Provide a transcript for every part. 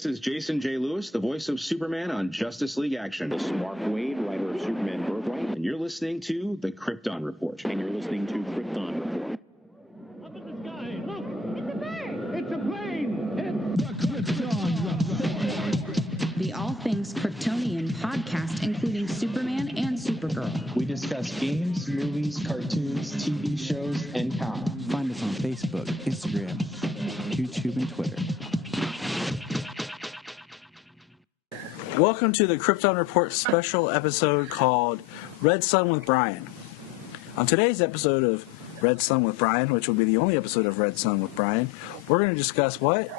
This is Jason J. Lewis, the voice of Superman on Justice League Action. This is Mark Waid, writer of Superman Birthright. And you're listening to The Krypton Report. And you're listening to Krypton Report. Up in the sky, look! It's a bird! It's a plane! It's the Krypton Report! The All Things Kryptonian podcast, including Superman and Supergirl. We discuss games, movies, cartoons, TV shows, and comics. Find us on Facebook, Instagram, YouTube, and Twitter. Welcome to the Krypton Report special episode called Red Sun with Brian. On today's episode of Red Sun with Brian, which will be the only episode of Red Sun with Brian, we're going to discuss what?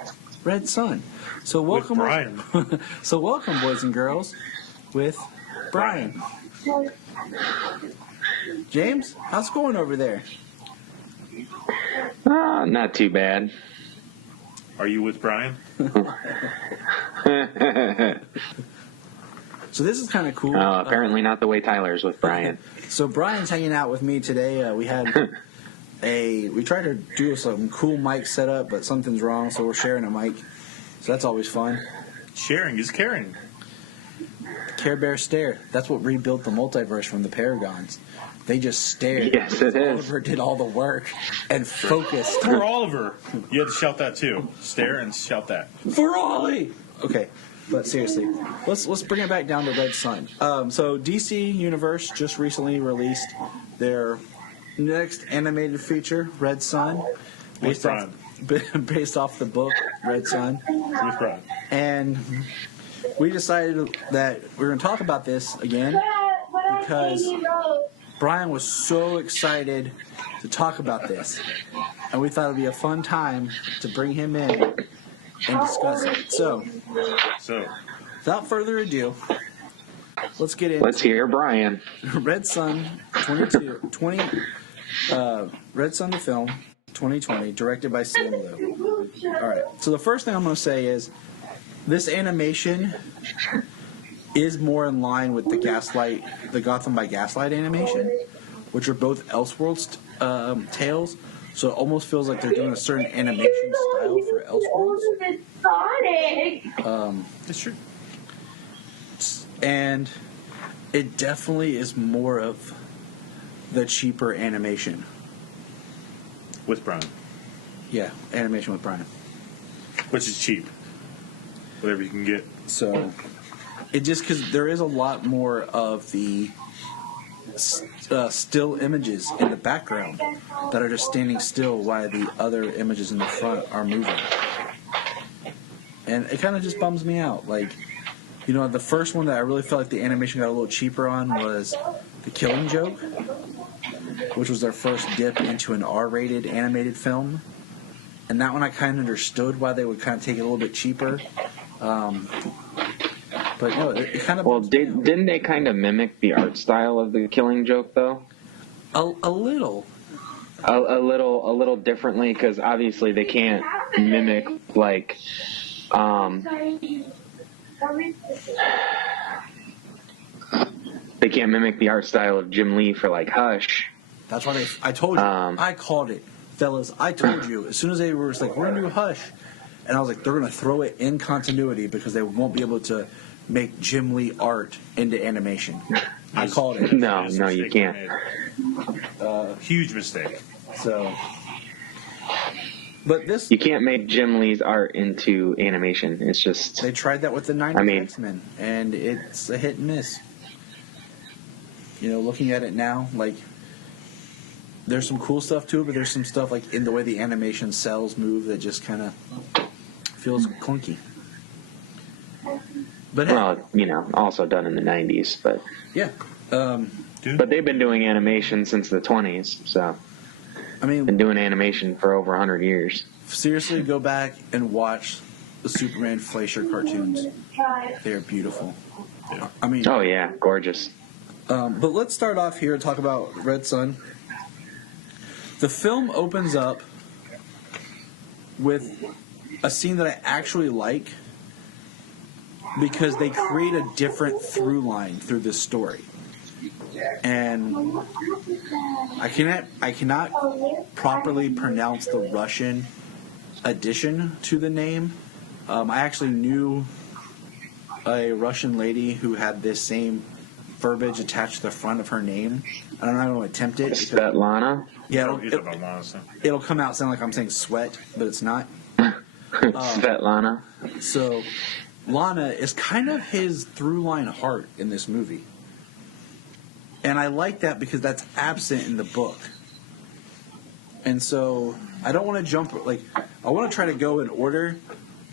Red Sun. So welcome, with Brian. So welcome, boys and girls, with Brian. James, how's it going over there? Not too bad. Are you with Brian? So this is kind of cool. Apparently not the way Tyler's with Brian. So Brian's hanging out with me today. We tried to do some cool mic setup, but something's wrong, so we're sharing a mic. So that's always fun. Sharing is caring. Care Bear Stare. That's what rebuilt the multiverse from the Paragons. They just stared. Yes, it is. Oliver did all the work and focused. For Oliver. You had to shout that too. Stare and shout that. For Ollie! Okay, but seriously, let's bring it back down to Red Sun. So DC Universe just recently released their next animated feature, Red Sun, based off the book Red Sun. With Brian. And we decided that we're going to talk about this again because Brian was so excited to talk about this, and we thought it would be a fun time to bring him in and discuss it. So without further ado, let's get into Let's hear Brian. Red Sun Red Sun the film 2020, directed by Sam Liu. All right. So the first thing I'm going to say is this animation is more in line with the Gotham by Gaslight animation, which are both Elseworlds tales. So it almost feels like they're doing a certain animation style for Elseworlds. It's true. And it definitely is more of the cheaper animation. With Brian. Yeah, animation with Brian. Which is cheap. Whatever you can get. So, it just because there is a lot more of the still images in the background that are just standing still while the other images in the front are moving. And it kind of just bums me out. Like, you know, the first one that I really felt like the animation got a little cheaper on was The Killing Joke, which was their first dip into an R-rated animated film. And that one I kind of understood why they would kind of take it a little bit cheaper. But no, it kind of... Well, didn't they kind of mimic the art style of The Killing Joke, though? A little. A little differently, because obviously they can't mimic, like... they can't mimic the art style of Jim Lee for, like, Hush. That's why I told you. I called it. Fellas, I told you. As soon as they were like, we're going to do Hush. And I was like, they're going to throw it in continuity because they won't be able to make Jim Lee art into animation. I called it. No, you can't. Huge mistake. So, but this... You can't make Jim Lee's art into animation. It's just... They tried that with the 90s X-Men, and it's a hit and miss. You know, looking at it now, like... There's some cool stuff to it, but there's some stuff like in the way the animation cells move that just kind of feels clunky. But well, you know, also done in the 90s, but yeah. But they've been doing animation since the 20s, so I mean, been doing animation for over 100 years. Seriously, go back and watch the Superman Fleischer cartoons. They are beautiful. Yeah. I mean, oh yeah, gorgeous. But let's start off here and talk about Red Sun. The film opens up with a scene that I actually like because they create a different through line through this story. And I cannot properly pronounce the Russian addition to the name, I actually knew a Russian lady who had this same verbiage attached to the front of her name. I don't know how to attempt it. Svetlana? Yeah, He's about Lana, so. it'll come out sound like I'm saying sweat, but it's not. Svetlana. So, Lana is kind of his through line heart in this movie. And I like that because that's absent in the book. And so, I don't want to jump, I want to try to go in order,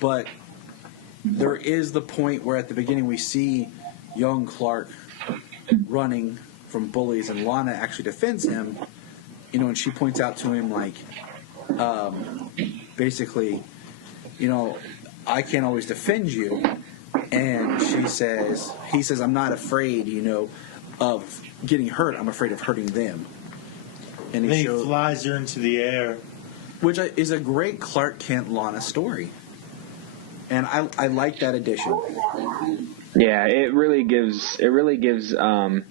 but there is the point where at the beginning we see young Clark running from bullies, and Lana actually defends him, and she points out to him, basically, I can't always defend you. And he says, I'm not afraid, of getting hurt. I'm afraid of hurting them. And he flies her into the air. Which is a great Clark Kent Lana story. And I like that addition. Yeah, it really gives him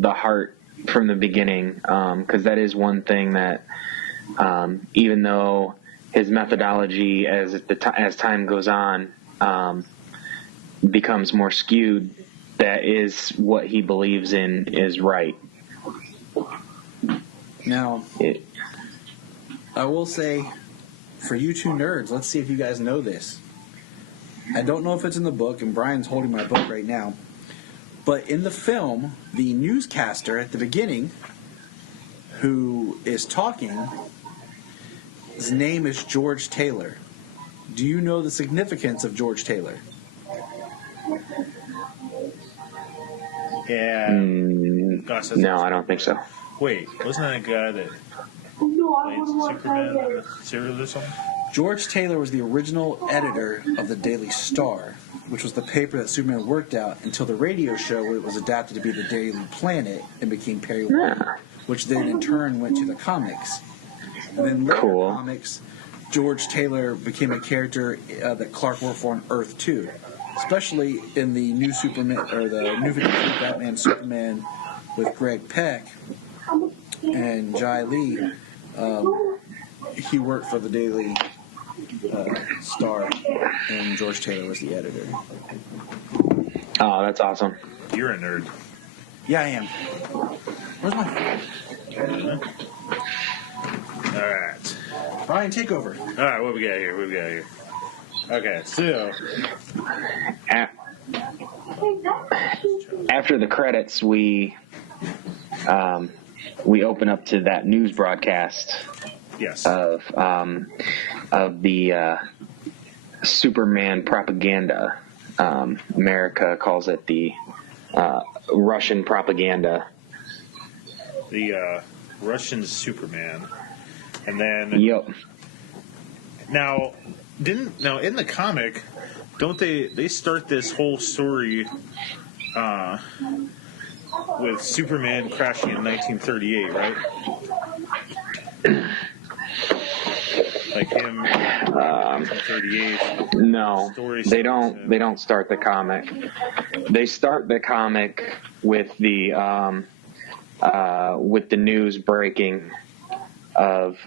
the heart from the beginning, because that is one thing that even though his methodology as time goes on becomes more skewed, that is what he believes in is right. Now, I will say, for you two nerds, let's see if you guys know this. I don't know if it's in the book, and Brian's holding my book right now, but in the film, the newscaster at the beginning who is talking, his name is George Taylor. Do you know the significance of George Taylor? Yeah. Gosh, No, I don't think so. Wait, wasn't that a guy that played Superman in the series or something? George Taylor was the original editor of the Daily Star, which was the paper that Superman worked out until the radio show where it was adapted to be the Daily Planet and became Perry White, which then in turn went to the comics. And then later comics, George Taylor became a character that Clark worked for on Earth 2, especially in the new Superman, or the new 52 Batman Superman with Greg Peck and Jai Lee. He worked for the Daily Star, and George Taylor was the editor. Oh, that's awesome. You're a nerd. Yeah, I am. Where's my phone? All right. Brian, take over. All right, what we got here? Okay, so after the credits, we open up to that news broadcast. Yes. Of the Superman propaganda. America calls it the Russian propaganda. The Russian Superman, and then Yep. Now in the comic, don't they start this whole story with Superman crashing in 1938, right? Like him, 1938. No, they don't. They don't start the comic. They start the comic with the news breaking of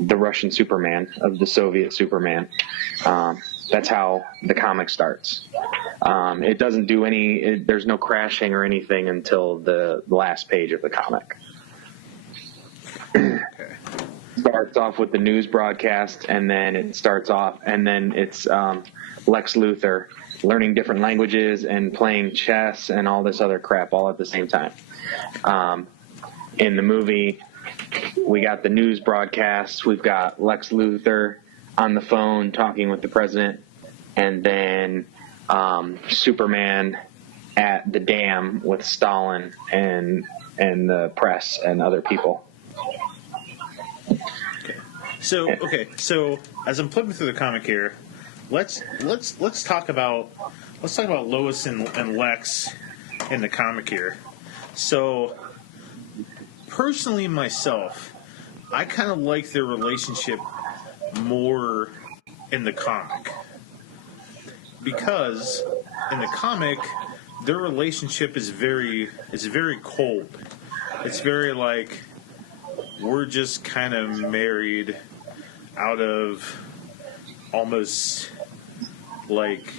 the Russian Superman, of the Soviet Superman. That's how the comic starts. It doesn't do there's no crashing or anything until the last page of the comic. Okay. Starts off with the news broadcast, and then it's Lex Luthor learning different languages and playing chess and all this other crap all at the same time. In the movie, we got the news broadcast, we've got Lex Luthor on the phone talking with the president, and then Superman at the dam with Stalin and the press and other people. So as I'm flipping through the comic here, let's talk about Lois and Lex in the comic here. So personally, myself, I kind of like their relationship more in the comic, because in the comic their relationship is very cold. It's very like, we're just kind of married out of almost like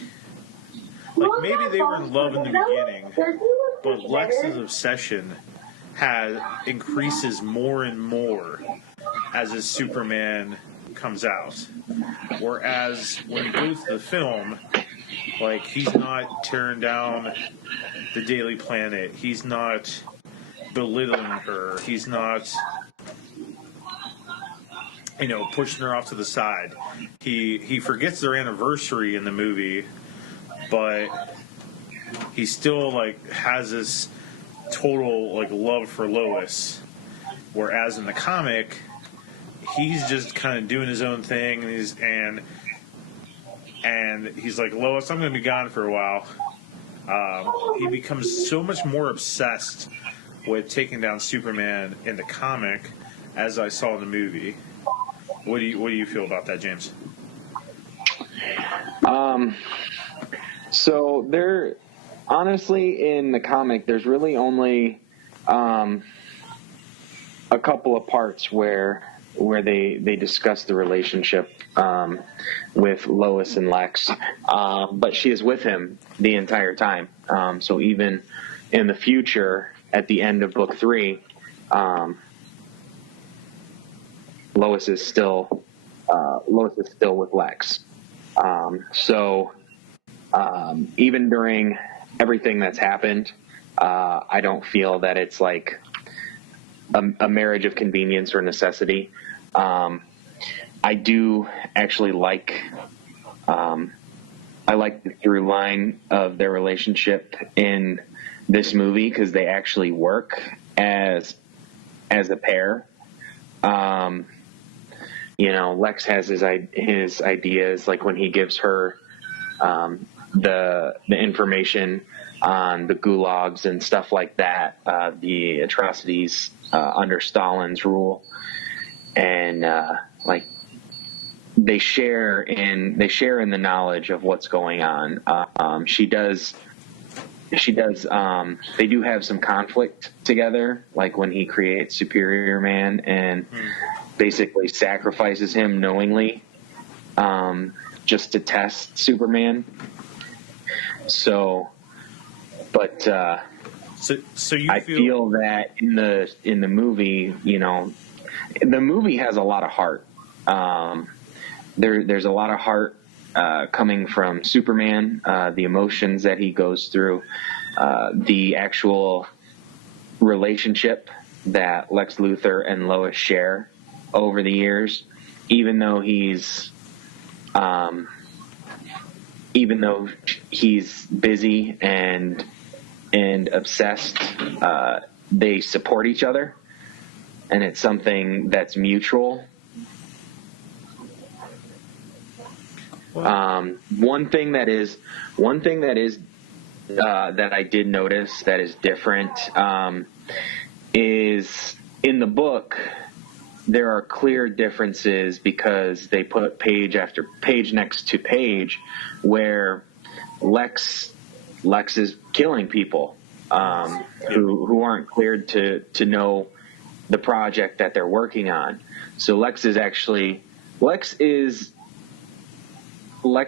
maybe they were in love in the beginning, but Lex's obsession increases more and more as his Superman comes out. Whereas when it goes to the film, like, he's not tearing down the Daily Planet. He's not belittling her. He's not, pushing her off to the side. He forgets their anniversary in the movie, but he still, like, has this total, like, love for Lois. Whereas in the comic, he's just kind of doing his own thing, and he's like, Lois, I'm going to be gone for a while. He becomes so much more obsessed with taking down Superman in the comic as I saw in the movie. What do you feel about that, James? So there, honestly, in the comic, there's really only a couple of parts where they discuss the relationship with Lois and Lex, but she is with him the entire time. So even in the future, at the end of book 3, Lois is still with Lex. Even during everything that's happened, I don't feel that it's like a marriage of convenience or necessity. I do actually like the through line of their relationship in this movie, because they actually work as a pair. Lex has his ideas, like when he gives her the information on the gulags and stuff like that, the atrocities under Stalin's rule, and they share in the knowledge of what's going on. They do have some conflict together, like when he creates Superior Man and basically sacrifices him knowingly, just to test Superman. So I feel that in the movie, the movie has a lot of heart. There's a lot of heart coming from Superman, the emotions that he goes through, the actual relationship that Lex Luthor and Lois share over the years, even though he's busy and obsessed, they support each other, and it's something that's mutual. One thing that I did notice that is different is in the book there are clear differences, because they put page after page next to page where Lex is killing people who aren't cleared to know the project that they're working on. So Lex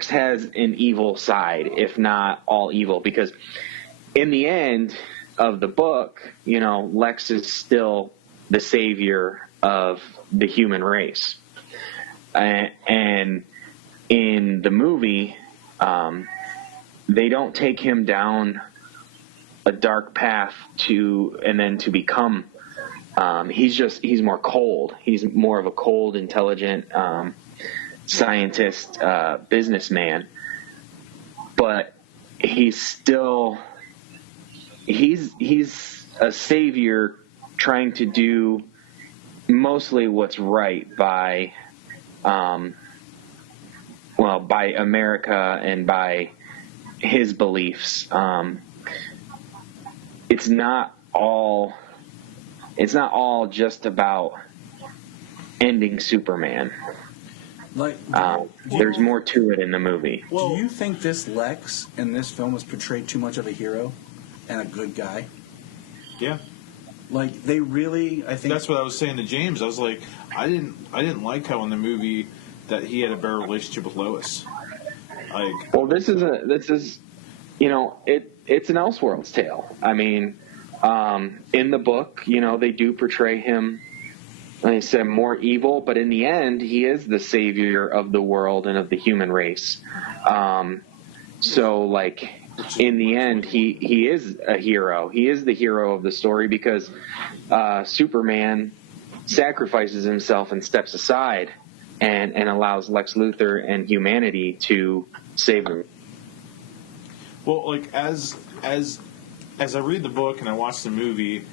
has an evil side, if not all evil, because in the end of the book, Lex is still the savior of the human race. And in the movie, they don't take him down a dark path to become, he's more cold. He's more of a cold, intelligent, scientist, businessman, but he's a savior trying to do mostly what's right by America and by his beliefs. It's not all just about ending Superman. There's more to it in the movie. Do you think this Lex in this film was portrayed too much of a hero and a good guy? Yeah. Like, they really, I think... That's what I was saying to James. I was like, I didn't like how in the movie that he had a better relationship with Lois. Like, well, this is it's an Elseworlds tale. I mean, in the book, they do portray him, like I said, more evil, but in the end, he is the savior of the world and of the human race. So, like, in the end, he is a hero. He is the hero of the story because Superman sacrifices himself and steps aside and allows Lex Luthor and humanity to save him. well, like as I read the book and I watch the movie,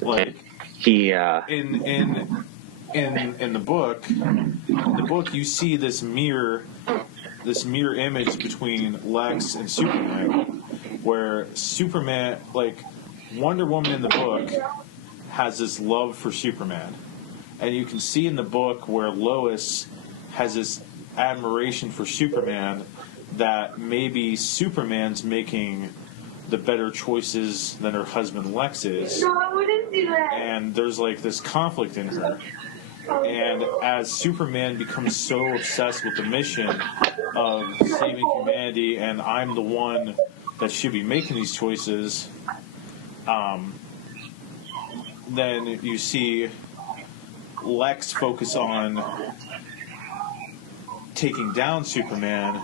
like He in the book you see this mirror image between Lex and Superman, where Superman, like Wonder Woman in the book, has this love for Superman, and you can see in the book where Lois has this admiration for Superman, that maybe Superman's making the better choices than her husband Lex is. No, I wouldn't do that. And there's like this conflict in her. And as Superman becomes so obsessed with the mission of saving humanity, and I'm the one that should be making these choices, then you see Lex focus on taking down Superman,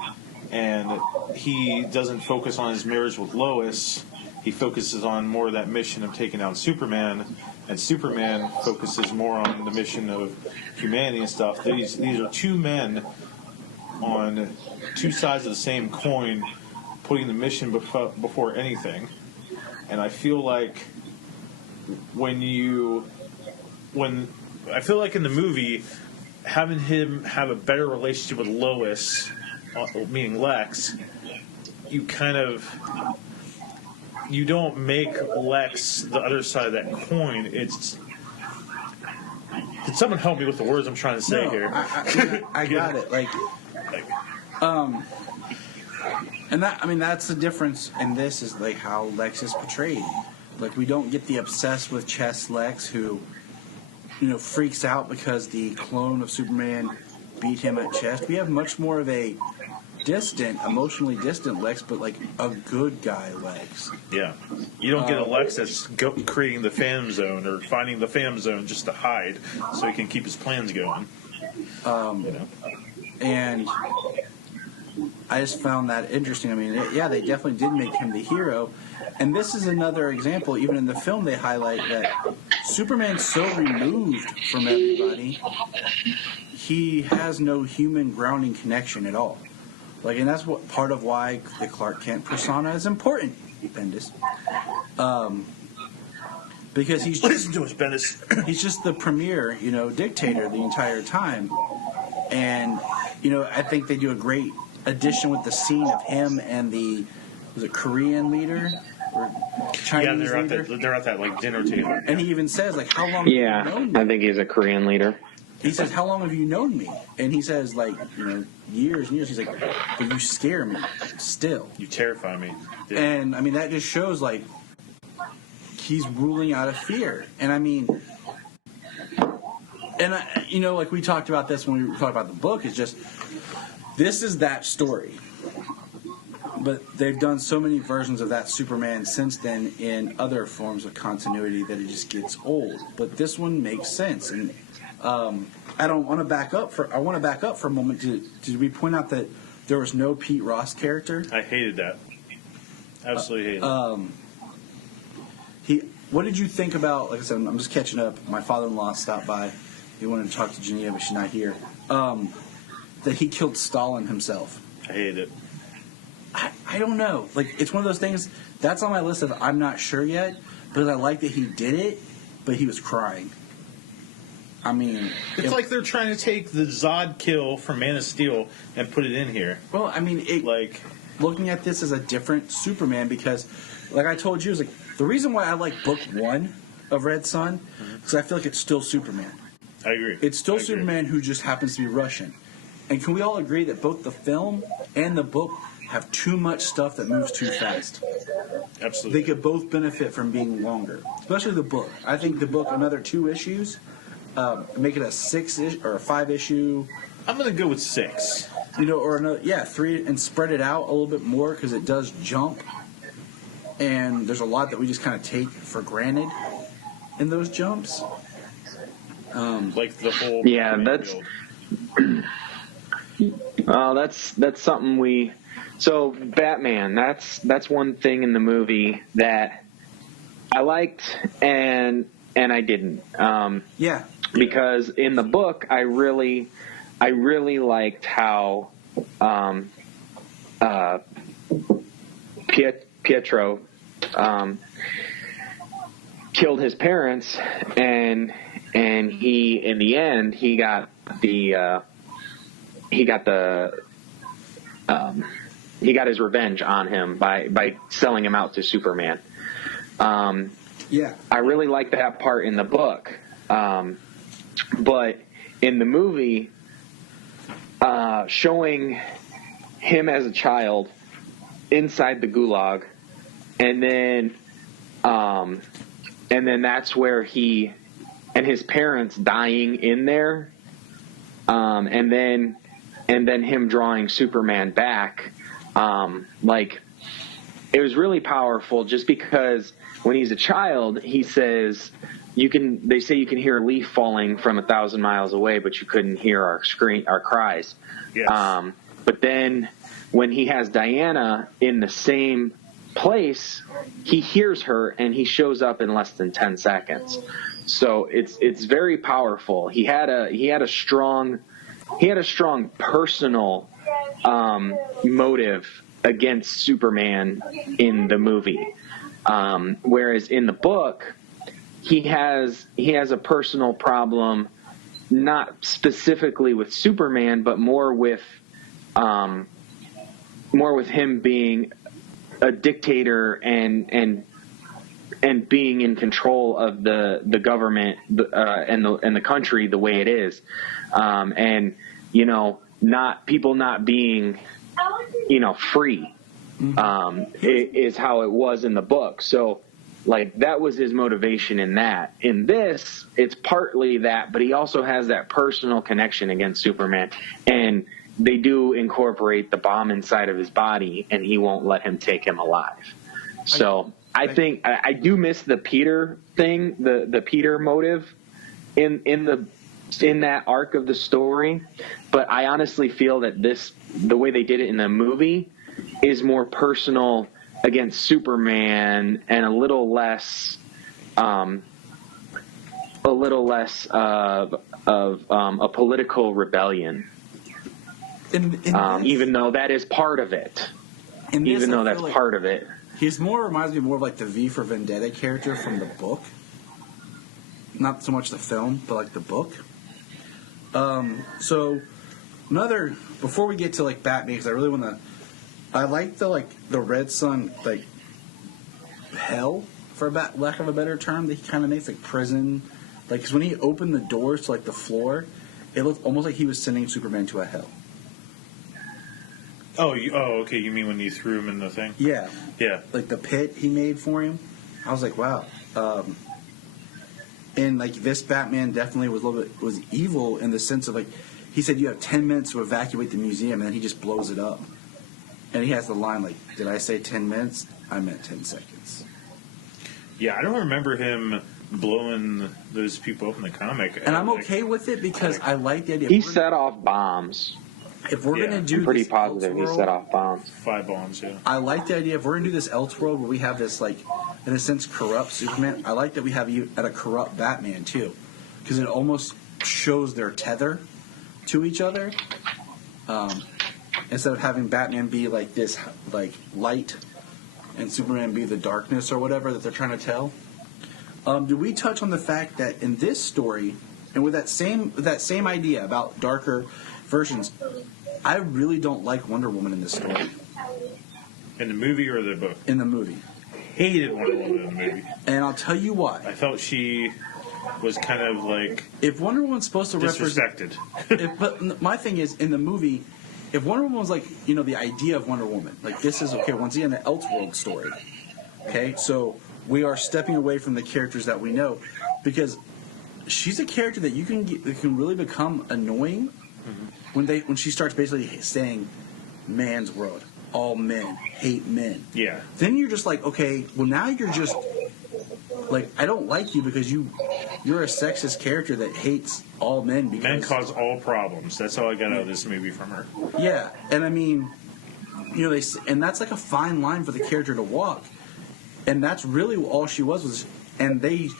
and he doesn't focus on his marriage with Lois. He focuses on more of that mission of taking down Superman, and Superman focuses more on the mission of humanity and stuff. These are two men on two sides of the same coin, putting the mission before anything. And I feel like when I feel like in the movie, having him have a better relationship with Lois, meaning Lex, you don't make Lex the other side of that coin. Can someone help me with the words I'm trying to say here? I got it. And that's the difference in this, is like how Lex is portrayed. Like, we don't get the obsessed with chess Lex who, freaks out because the clone of Superman beat him at chess. We have much more of a emotionally distant Lex, but like a good guy Lex. Yeah. You don't get a Lex that's creating the Phantom Zone or finding the Phantom Zone just to hide so he can keep his plans going. And I just found that interesting. I mean, they definitely did make him the hero. And this is another example, even in the film they highlight that Superman's so removed from everybody, he has no human grounding connection at all. Like, and that's what part of why the Clark Kent persona is important, Bendis. Because he's Listen to us, Bendis. He's just the premier, dictator the entire time. And, I think they do a great addition with the scene of him and the Korean leader or Chinese leader. They're at that like dinner table. And he even says, like, how long have you known me? I think he's a Korean leader. He says, how long have you known me? And he says, like, years and years. He's like, but you scare me still. You terrify me. Yeah. And, that just shows, like, he's ruling out of fear. And, like we talked about this when we talked about the book, it's just, this is that story. But they've done so many versions of that Superman since then in other forms of continuity that it just gets old. But this one makes sense. And I want to back up for a moment. Did we point out that there was no Pete Ross character? I hated that. Absolutely hated it. What did you think about? Like I said, I'm just catching up. My father-in-law stopped by. He wanted to talk to Geneva, but she's not here. That he killed Stalin himself. I hated it. I don't know. Like, it's one of those things that's on my list of I'm not sure yet, but I like that he did it, but he was crying. It's like they're trying to take the Zod kill from Man of Steel and put it in here. Well, looking at this as a different Superman, because, like I told you, the reason why I like book 1 of Red Son, because I feel like it's still Superman. I agree. It's still Superman who just happens to be Russian. And can we all agree that both the film and the book have too much stuff that moves too fast? Absolutely. They could both benefit from being longer, especially the book. I think the book, another 2 issues, make it a 6 or a 5 issue I'm gonna go with 6. Or another, 3, and spread it out a little bit more because it does jump, and there's a lot that we just kind of take for granted in those jumps. Like the whole that's something we. So Batman, that's one thing in the movie that I liked and I didn't. Because in the book, I really liked how Pietro killed his parents, and he, in the end, he got his revenge on him by selling him out to Superman. I really like that part in the book. But in the movie, showing him as a child inside the gulag, and then that's where he and his parents dying in there, and then him drawing Superman back, it was really powerful just because when he's a child, he says, they say you can hear a leaf falling from 1,000 miles away, but you couldn't hear our cries. Yes. But then when he has Diana in the same place, he hears her and he shows up in less than 10 seconds. So it's very powerful. He had a strong personal motive against Superman in the movie. Whereas in the book, he has a personal problem, not specifically with Superman, but more with him being a dictator and being in control of the government and the country the way it is, and people not being free, is how it was in the book. So that was his motivation in that. In this, it's partly that, but he also has that personal connection against Superman, and they do incorporate the bomb inside of his body, and he won't let him take him alive. So I think I do miss the Peter thing, the Peter motive in that arc of the story, but I honestly feel that the way they did it in the movie is more personal against Superman and a little less of a political rebellion. Even though that is part of it. Part of it. He reminds me more of like the V for Vendetta character from the book. Not so much the film, but like the book. So before we get to like Batman, because I really want to, I like the Red Sun hell, for lack of a better term, that he kind of makes like prison, because when he opened the doors to the floor, it looked almost like he was sending Superman to a hell. Okay. You mean when you threw him in the thing? Yeah. Yeah. Like the pit he made for him. I was like, wow. And this Batman definitely was evil in the sense of he said you have 10 minutes to evacuate the museum, and then he just blows it up. And he has the line did I say 10 minutes? I meant 10 seconds. Yeah, I don't remember him blowing those people up in the comic. And I'm okay with it because I like the idea. He set off bombs. If we're going to do I'm pretty this positive he set off bombs. 5 bombs, yeah. I like the idea. If we're going to do this Elseworld where we have this, in a sense, corrupt Superman, I like that we have you at a corrupt Batman, too. Because it almost shows their tether to each other. Instead of having Batman be this light and Superman be the darkness or whatever that they're trying to tell. Do we touch on the fact that in this story, and with that same idea about darker versions, I really don't like Wonder Woman in this story. In the movie or the book? In the movie. Hated Wonder Woman in the movie. And I'll tell you why. I felt she was kind of if Wonder Woman's supposed to disrespected. But my thing is, in the movie, if Wonder Woman was the idea of Wonder Woman, this is, okay, once again, the Elseworld story. Okay, so we are stepping away from the characters that we know, because she's a character that that can really become annoying. Mm-hmm. when she starts basically saying, "Man's world, all men hate men." Yeah. Then you're just like, okay, well now you're just like, I don't like you because you're a sexist character that hates all men because Men cause all problems. That's all I got out of this movie from her. Yeah, and I mean, and that's like a fine line for the character to walk, and that's really all she was. And they,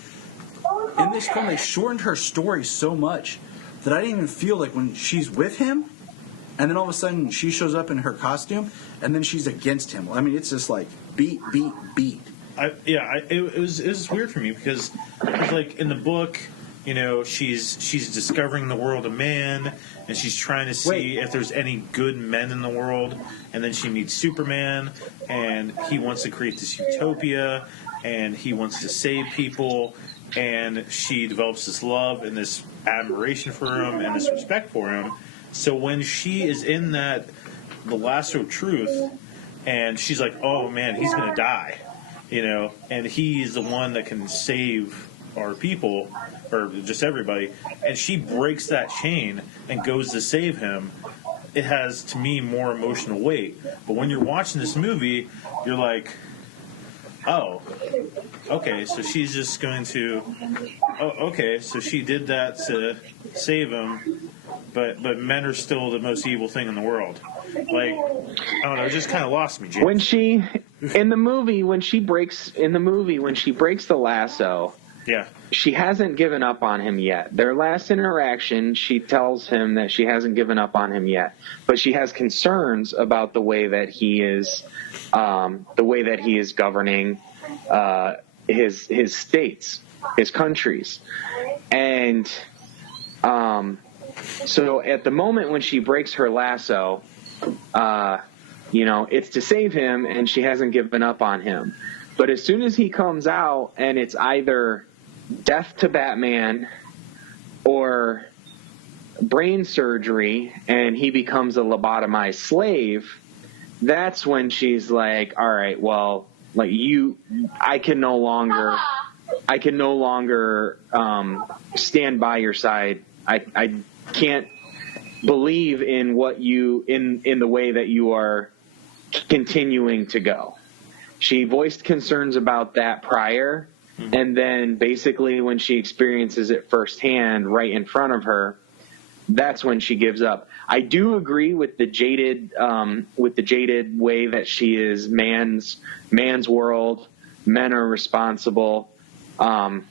in this film, they shortened her story so much that I didn't even feel like when she's with him, and then all of a sudden she shows up in her costume, and then she's against him. I mean, it's just like beat. It was weird for me because like in the book, she's discovering the world of man, and she's trying to see if there's any good men in the world, and then she meets Superman, and he wants to create this utopia, and he wants to save people, and she develops this love and this admiration for him and this respect for him. So when she is in the lasso of truth, and she's like, oh man, he's gonna die, and he's the one that can save our people, or just everybody, and she breaks that chain and goes to save him, it has, to me, more emotional weight. But when you're watching this movie, you're like, oh, okay, so she's just going to, so she did that to save him, but men are still the most evil thing in the world. Like, I don't know, it just kind of lost me, James. When she breaks the lasso, yeah, she hasn't given up on him yet. Their last interaction, she tells him that she hasn't given up on him yet, but she has concerns about the way that he is governing his states, his countries, and so at the moment when she breaks her lasso, it's to save him, and she hasn't given up on him. But as soon as he comes out, and it's either death to Batman or brain surgery, and he becomes a lobotomized slave, that's when she's like, all right, well, like I can no longer stand by your side. I can't believe in in the way that you are continuing to go. She voiced concerns about that prior, and then basically when she experiences it firsthand right in front of her, that's when she gives up. I do agree with the jaded way that she is man's world. Men are responsible. But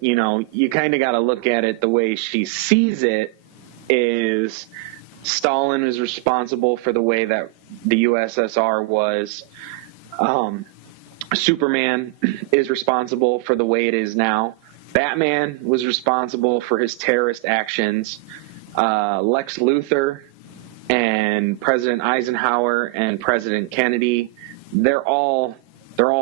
you kind of got to look at it the way she sees it. Is Stalin is responsible for the way that the USSR was. Superman is responsible for the way it is now. Batman was responsible for his terrorist actions. Lex Luthor and President Eisenhower and President Kennedy, they're all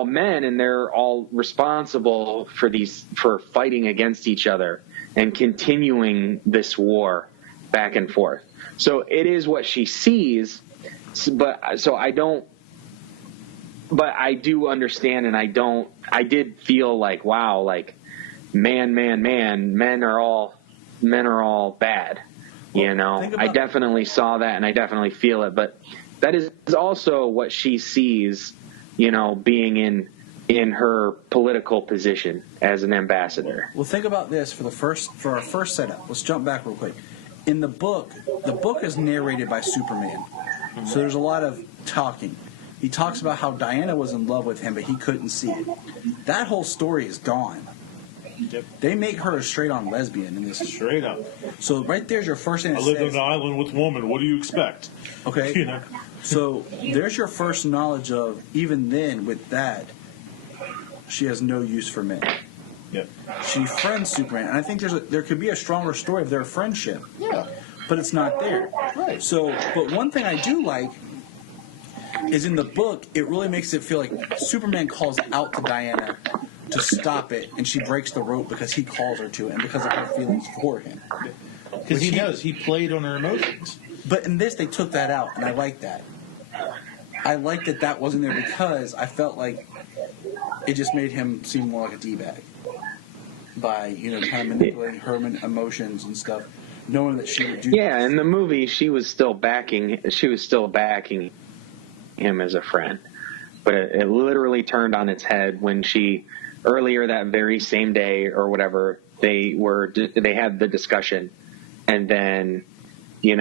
men, and they're all responsible for fighting against each other and continuing this war back and forth. So it is what she sees, but I do understand, and I did feel like, wow, like men are all bad. I definitely saw that, and I definitely feel it, but that is also what she sees, being in her political position as an ambassador. Well, think about this for our first setup. Let's jump back real quick. In the book is narrated by Superman, so there's a lot of talking. He talks about how Diana was in love with him, but he couldn't see it. That whole story is gone. Yep. They make her a straight-on lesbian in this. Straight up. So right there's your first thing. I lived on an island with a woman. What do you expect? Okay. So there's your first knowledge of, even then with that, she has no use for men. Yep. She friends Superman, and I think there could be a stronger story of their friendship. Yeah. But it's not there. Right. So, but one thing I do like is in the book, it really makes it feel like Superman calls out to Diana to stop it, and she breaks the rope because he calls her to it and because of her feelings for him. Because he knows. He played on her emotions. But in this, they took that out, and I like that. I like that wasn't there because I felt like it just made him seem more like a D-bag by, kind of manipulating her emotions and stuff. knowing that she would do. Yeah, this. in the movie, she was still backing him as a friend, but it literally turned on its head when earlier that very same day or whatever, they had the discussion, and then, he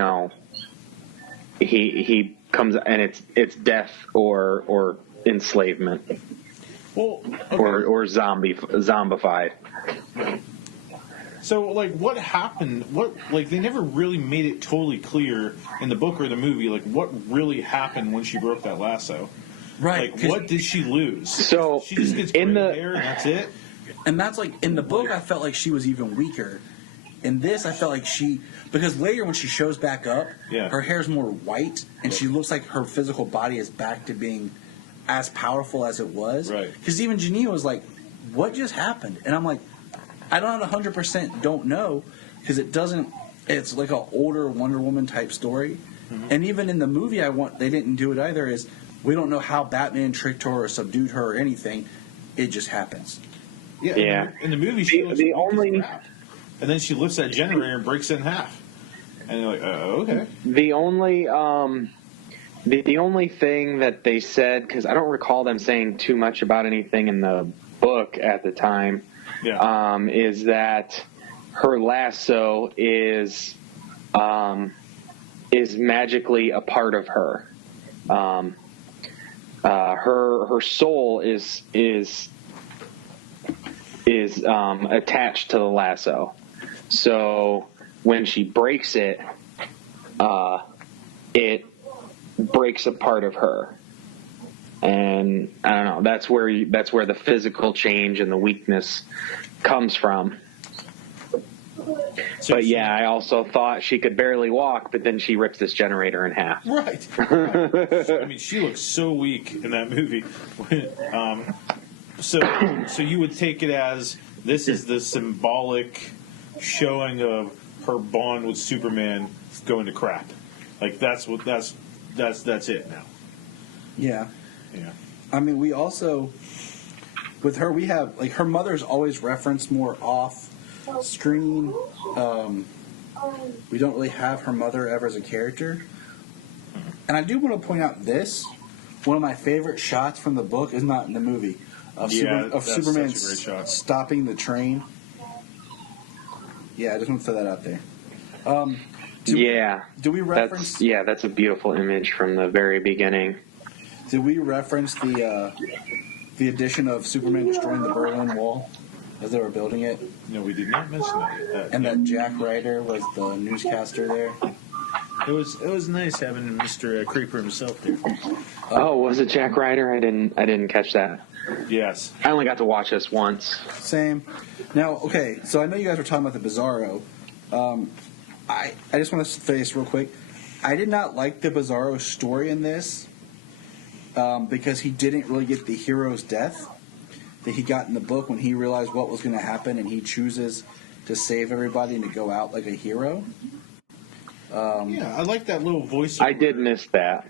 comes and it's death or enslavement. Well, okay. or zombified. So, what happened? They never really made it totally clear in the book or the movie, what really happened when she broke that lasso. Right. What did she lose? So she just gets gray hair and that's it? And that's in the book, I felt like she was even weaker. In this, I felt like because later when she shows back up, her hair's more white, and she looks like her physical body is back to being as powerful as it was. Right. Because even Janine was like, what just happened? And I'm like, I don't 100% don't know, because it's like an older Wonder Woman type story. Mm-hmm. And even in the movie they didn't do it either, is we don't know how Batman tricked her or subdued her or anything. It just happens. Yeah. In the movie, she looks crap. And then she lifts that generator and breaks it in half. And you're like, okay. The only thing that they said, because I don't recall them saying too much about anything in the book at the time, is that her lasso is magically a part of her. Her soul is attached to the lasso. So when she breaks it, it breaks a part of her. And I don't know. That's where the physical change and the weakness comes from. But I also thought she could barely walk, but then she rips this generator in half. Right. I mean, she looks so weak in that movie. So you would take it as this is the symbolic showing of her bond with Superman going to crap. That's it now. Yeah. Yeah. I mean, we also with her we have her mother's always referenced more off screen. We don't really have her mother ever as a character. And I do want to point out this. One of my favorite shots from the book is not in the movie. Superman stopping the train. Yeah, I just want to throw that out there. Do we reference? That's a beautiful image from the very beginning. Did we reference the addition of Superman destroying the Berlin Wall as they were building it? No, we did not mention that. And that Jack Ryder was the newscaster there. It was nice having Mr. Creeper himself there. Oh, was it Jack Ryder? I didn't catch that. Yes. I only got to watch this once. Same. Now, okay, so I know you guys were talking about the Bizarro. I just want to say this real quick. I did not like the Bizarro story in this because he didn't really get the hero's death that he got in the book when he realized what was going to happen and he chooses to save everybody and to go out like a hero. I like that little voiceover. I did miss that.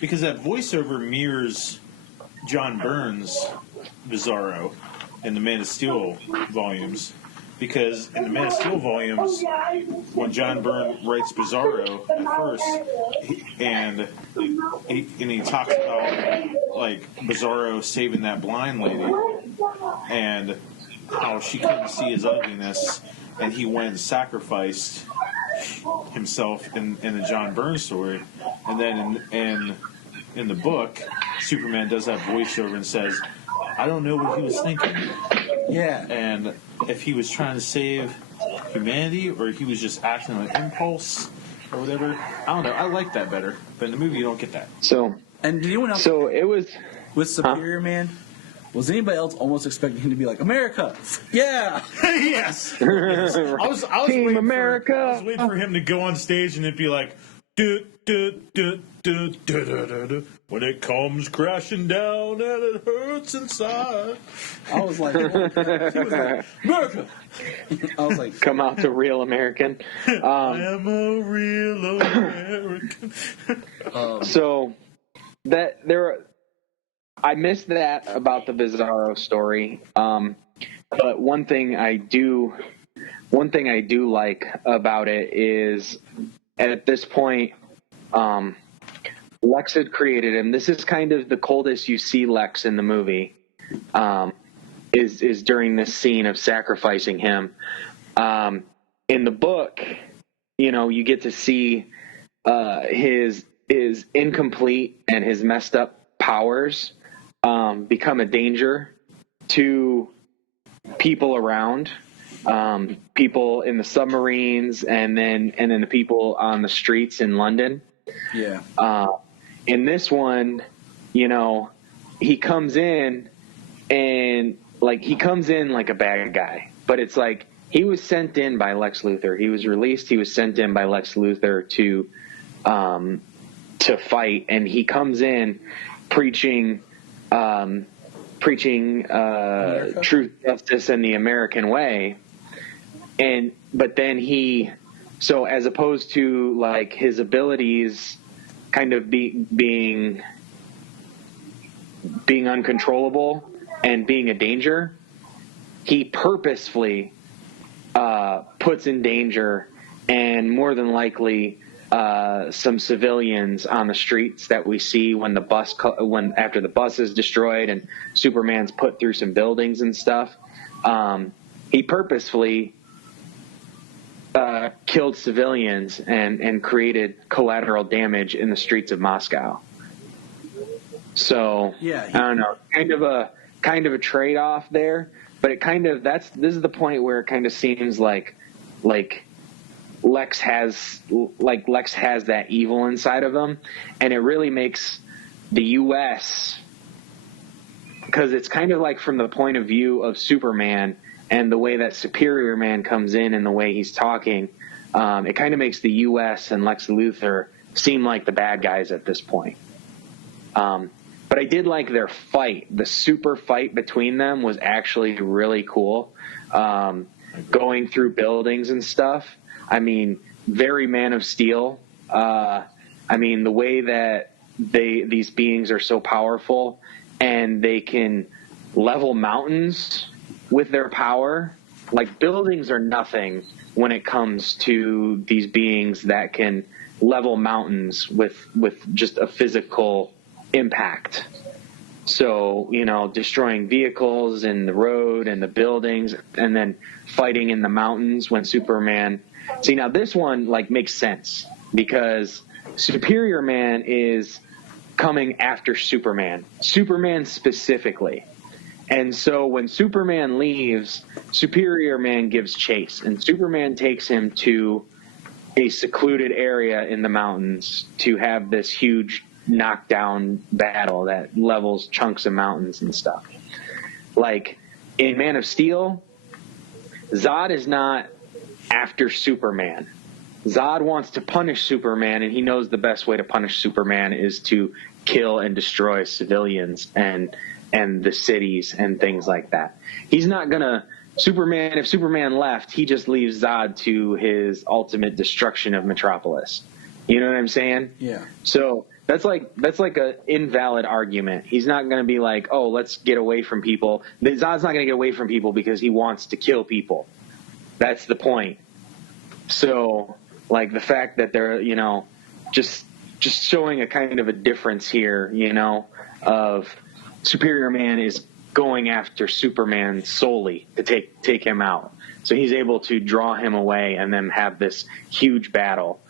Because that voiceover mirrors John Byrne's Bizarro in the Man of Steel volumes. Because in the Man of Steel volumes, when John Byrne writes Bizarro at first, he talks about Bizarro saving that blind lady and how she couldn't see his ugliness, and he went and sacrificed himself in the John Byrne story. And then in the book, Superman does that voiceover and says, I don't know what he was thinking. Yeah. And if he was trying to save humanity or he was just acting on impulse or whatever, I don't know. I like that better. But in the movie, you don't get that. So, and did anyone else? So it was with Superior Man. Was anybody else almost expecting him to be like America? Yeah. Yes. I was Team waiting America. I was waiting for him to go on stage and it'd be like, when it comes crashing down and it hurts inside. I was like, America. I was like, come out to Real American. I am a real American. So I missed that about the Bizarro story. But one thing I do one thing I do like about it is at this point, Lex had created him. This is kind of the coldest you see Lex in the movie, is during this scene of sacrificing him. In the book, you get to see his incomplete and his messed up powers become a danger to people around, people in the submarines, and then the people on the streets in London. Yeah. In this one, he comes in and he comes in like a bad guy, but it's like he was sent in by Lex Luthor. He was released. He was sent in by Lex Luthor to fight, and he comes in preaching truth, justice, and the American way. But then so as opposed to like his abilities kind of being uncontrollable and being a danger, he purposefully puts in danger, and more than likely some civilians on the streets that we see when after the bus is destroyed and Superman's put through some buildings and stuff. He purposefully killed civilians and created collateral damage in the streets of Moscow. So Yeah, I don't know, kind of a trade-off there, but this is the point where it kind of seems like Lex has that evil inside of him, and it really makes the U.S., because it's kind of like from the point of view of Superman and the way that Superior Man comes in and the way he's talking, it kind of makes the U.S. and Lex Luthor seem like the bad guys at this point. But I did like their fight. The super fight between them was actually really cool. Going through buildings and stuff. I mean, very Man of Steel. The way that these beings are so powerful, and they can level mountains with their power. Like, buildings are nothing when it comes to these beings that can level mountains with just a physical impact. So, destroying vehicles in the road and the buildings, and then fighting in the mountains when Superman. See, now this one makes sense because Superior Man is coming after Superman specifically. And so when Superman leaves, Superior Man gives chase, and Superman takes him to a secluded area in the mountains to have this huge knockdown battle that levels chunks of mountains and stuff. Like in Man of Steel, Zod is not after Superman. Zod wants to punish Superman, and he knows the best way to punish Superman is to kill and destroy civilians and the cities and things like that. He's not gonna Superman. If Superman left, he just leaves Zod to his ultimate destruction of Metropolis. You know what I'm saying? Yeah. So that's like a invalid argument. He's not going to be like, oh, let's get away from people. Zod's not going to get away from people because he wants to kill people. That's the point. So, the fact that they're, just showing a kind of a difference here, of Superior Man is going after Superman solely to take him out. So he's able to draw him away and then have this huge battle.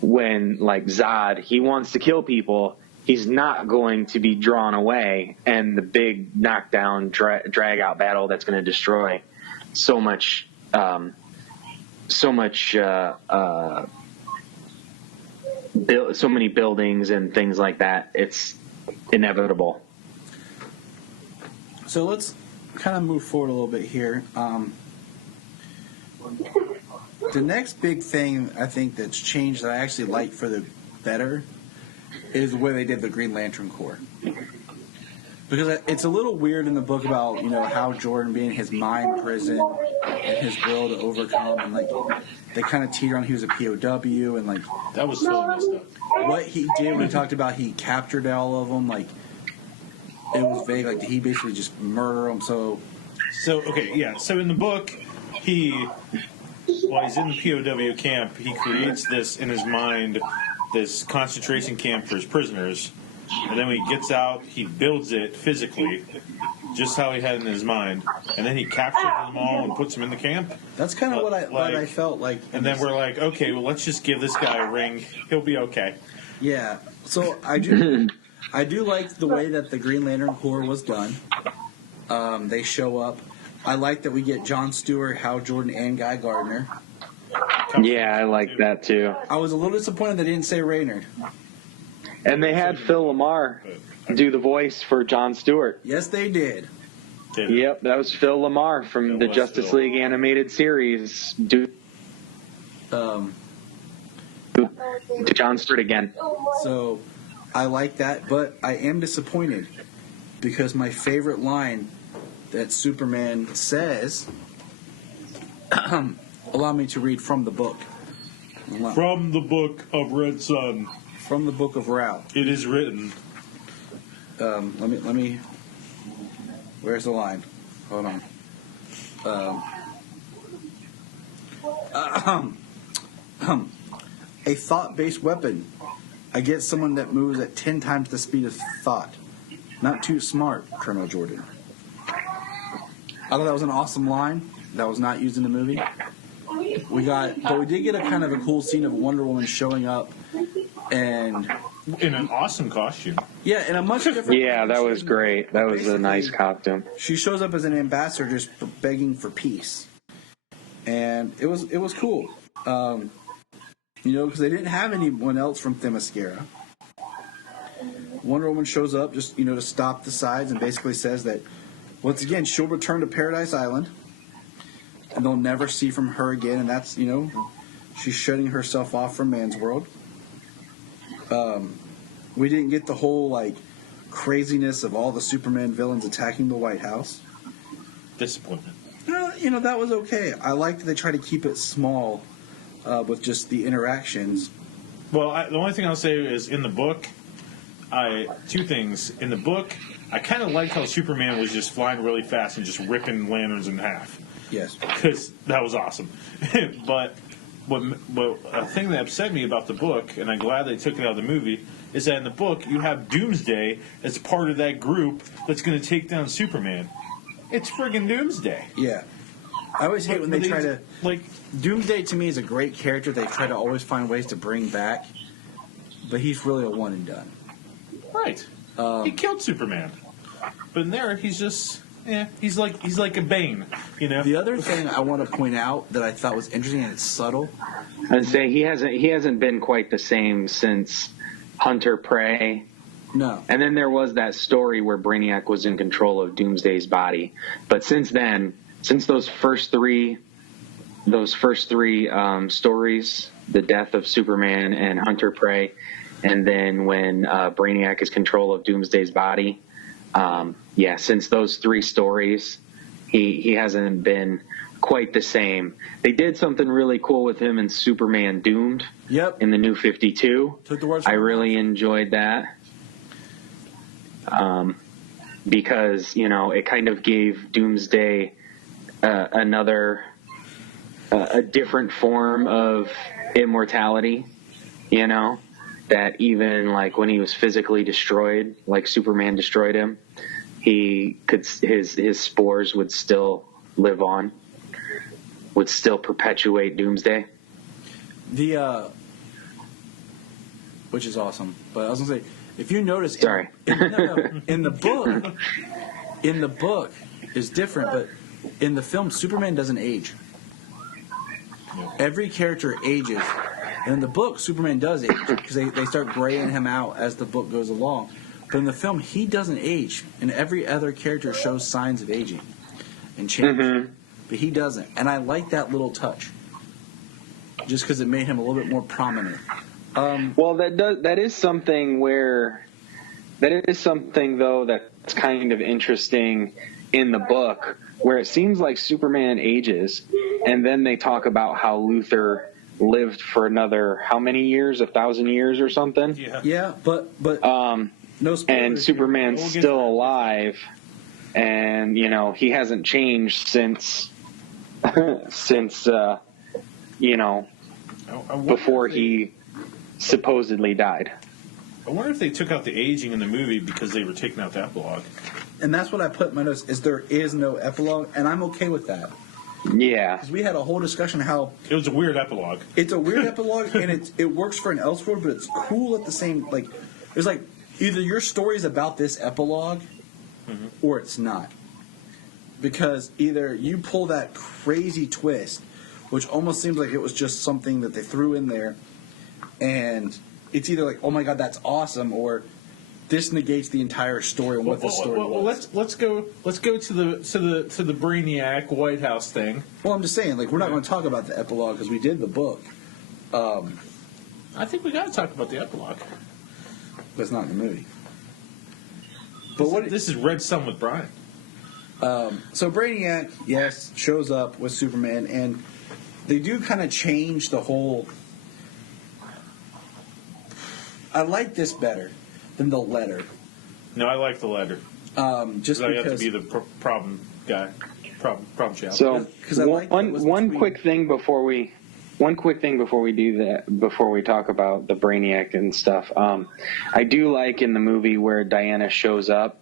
When Zod, he wants to kill people, he's not going to be drawn away, and the big knockdown drag out battle that's going to destroy so many buildings and things like that. It's inevitable. So let's kind of move forward a little bit here. The next big thing I think that's changed that I actually like for the better is where they did the Green Lantern Corps. Because it's a little weird in the book about, how Jordan being his mind prison and his will to overcome, and they kind of teeter on he was a POW, and that was so messed up. What he did when he talked about he captured all of them, it was vague. Did he basically just murder them? So okay, yeah. So in the book, he while he's in the POW camp, he creates this in his mind, this concentration camp for his prisoners. And then when he gets out, he builds it physically, just how he had it in his mind. And then he captures them all and puts them in the camp. That's kind of what I felt like. And then we're like, okay, well, let's just give this guy a ring. He'll be okay. Yeah. So I do like the way that the Green Lantern Corps was done. They show up. I like that we get Jon Stewart, Hal Jordan, and Guy Gardner. Yeah, I like that too. I was a little disappointed they didn't say Raynor. And they had Phil Lamar do the voice for Jon Stewart. Yes, they did. Yep, that was Phil Lamar from the Justice League animated series. To Jon Stewart again. So I like that, but I am disappointed because my favorite line that Superman says, allow me to read from the book. From the book of Red Sun. From the book of Rao. It is written. Let me. Where's the line? Hold on. A thought-based weapon. I get someone that moves at 10 times the speed of thought. Not too smart, Colonel Jordan. I thought that was an awesome line. That was not used in the movie. But we did get a kind of a cool scene of Wonder Woman showing up, and in an awesome costume. Yeah, in a much different. Yeah, that was great. That was a nice costume. She shows up as an ambassador, just begging for peace, and it was cool. Because they didn't have anyone else from Themyscira. Wonder Woman shows up just to stop the sides and basically says that once again she'll return to Paradise Island, and they'll never see from her again. And that's she's shutting herself off from man's world. We didn't get the whole craziness of all the Superman villains attacking the White House. Disappointment. That was okay. I like that they try to keep it small with just the interactions. Well, the only thing I'll say is in the book, two things. In the book, I kind of liked how Superman was just flying really fast and just ripping lanterns in half. Yes. Because that was awesome. But a thing that upset me about the book, and I'm glad they took it out of the movie, is that in the book you have Doomsday as part of that group that's going to take down Superman. It's friggin' Doomsday. Yeah. I always hate when they try to... Doomsday to me is a great character they try to always find ways to bring back, but he's really a one and done. Right. He killed Superman. But in there, he's just... he's like a Bane, The other thing I want to point out that I thought was interesting, and it's subtle. I'd say he hasn't been quite the same since Hunter Prey. No. And then there was that story where Brainiac was in control of Doomsday's body. But since then, since those first three stories, the death of Superman and Hunter Prey, and then when Brainiac is control of Doomsday's body. Since those three stories, he hasn't been quite the same. They did something really cool with him in Superman Doomed. Yep. In the New 52. Took the words I really enjoyed that. Because, it kind of gave Doomsday a different form of immortality, that even when he was physically destroyed, like Superman destroyed him, his spores would still live on, would still perpetuate Doomsday. Which is awesome. But I was gonna say, if you notice, in the book is different, but in the film, Superman doesn't age. Every character ages. And in the book, Superman does age because they start graying him out as the book goes along. But in the film, he doesn't age, and every other character shows signs of aging and change. Mm-hmm. But he doesn't, and I like that little touch, just because it made him a little bit more prominent. Well, that is something though that's kind of interesting in the book, where it seems like Superman ages, and then they talk about how Luthor lived for another how many years, 1,000 years or something. Yeah, but no spoilers. And Superman's still alive, and he hasn't changed since before he supposedly died. I wonder if they took out the aging in the movie because they were taking out the epilogue. And that's what I put in my notes, is there is no epilogue, and I'm okay with that. Yeah. Because we had a whole discussion how... It was a weird epilogue. It's a weird epilogue, and it works for an Elseworld, but it's cool at the same... Like, it's like, either your story's about this epilogue, or it's not. Because either you pull that crazy twist, which almost seems like it was just something that they threw in there, and it's either like, oh my god, that's awesome, or this negates the entire story and what the story was. Let's go to the Brainiac White House thing. Well, I'm just saying, like, we're not going to talk about the epilogue because we did the book. I think we got to talk about the epilogue. But it's not in the movie. But this is Red Sun with Brian. So Brainiac, yes, shows up with Superman, and they do kind of change the whole... I like this better than the letter. No, I like the letter. Just I because... have to be the problem guy. Problem child. So, I like one quick thing before we do that, before we talk about the Brainiac and stuff, I do like in the movie where Diana shows up.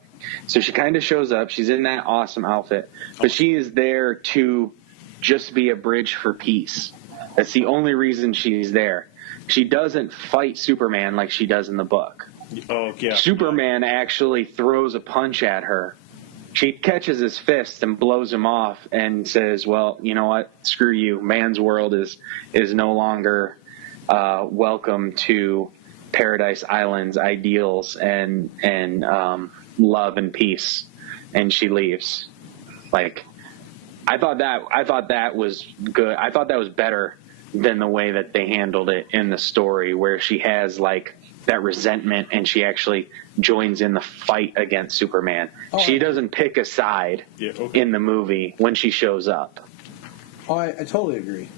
So she kind of shows up. She's in that awesome outfit, but she is there to just be a bridge for peace. That's the only reason she's there. She doesn't fight Superman like she does in the book. Oh, yeah. Superman actually throws a punch at her. She catches his fist and blows him off and says, well, you know what? Screw you. Man's world is no longer welcome to Paradise Island's ideals and love and peace. And she leaves. Like, I thought that was good. I thought that was better than the way that they handled it in the story, where she has like that resentment and she actually joins in the fight against Superman. She doesn't pick a side in the movie when she shows up. Oh, I totally agree.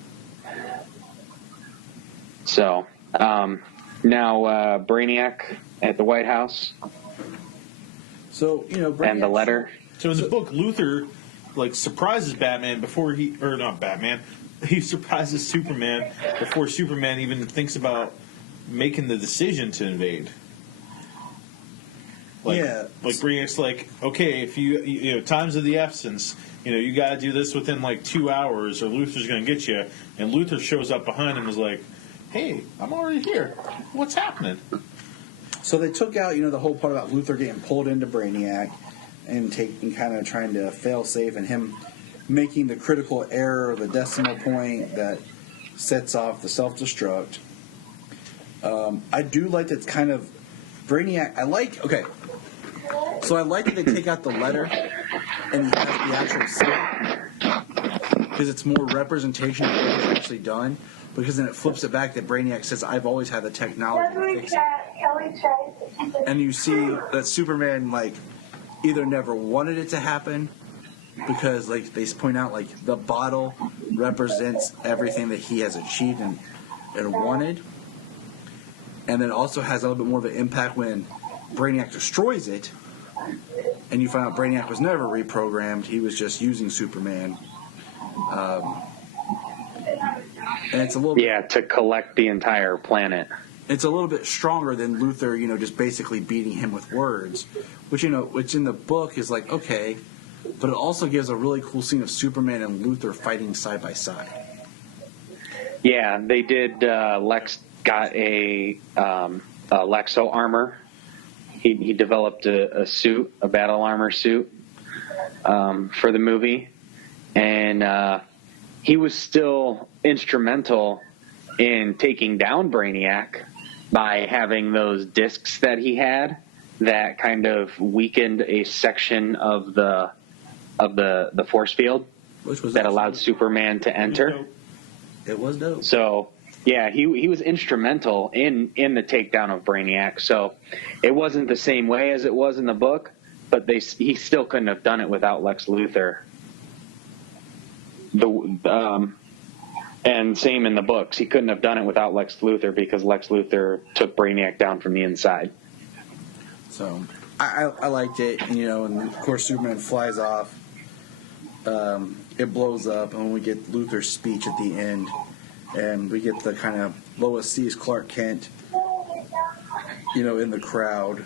So now Brainiac at the White House. So, Brainiac, and the letter. So in the book, Luthor surprises Batman he surprises Superman before Superman even thinks about making the decision to invade. Brainiac's like, okay, if you times of the essence, you got to do this within 2 hours, or Luthor's going to get you. And Luthor shows up behind him and is like, hey, I'm already here. What's happening? So they took out, the whole part about Luthor getting pulled into Brainiac and kind of trying to fail safe, and him making the critical error, the decimal point that sets off the self-destruct. I do like that it's kind of Brainiac. I like that they take out the letter and he has the actual symbol, because it's more representation of what it's actually done. Because then it flips it back that Brainiac says, I've always had the technology to fix it. And you see that Superman, either never wanted it to happen, because, they point out, the bottle represents everything that he has achieved and wanted. And then it also has a little bit more of an impact when Brainiac destroys it, and you find out Brainiac was never reprogrammed. He was just using Superman. And it's a little to collect the entire planet. It's a little bit stronger than Luthor, just basically beating him with words, which in the book is okay, but it also gives a really cool scene of Superman and Luthor fighting side by side. Yeah, they did. Lex got a Lexo armor. He developed a suit, a battle armor suit, for the movie, and he was still instrumental in taking down Brainiac by having those discs that he had that kind of weakened a section of the force field that allowed Superman to enter. It was dope. So yeah, he was instrumental in the takedown of Brainiac. So it wasn't the same way as it was in the book, but he still couldn't have done it without Lex Luthor. And same in the books. He couldn't have done it without Lex Luthor, because Lex Luthor took Brainiac down from the inside. So I liked it, and of course Superman flies off. It blows up, and we get Luthor's speech at the end. and we get the kind of Lois sees Clark Kent, in the crowd.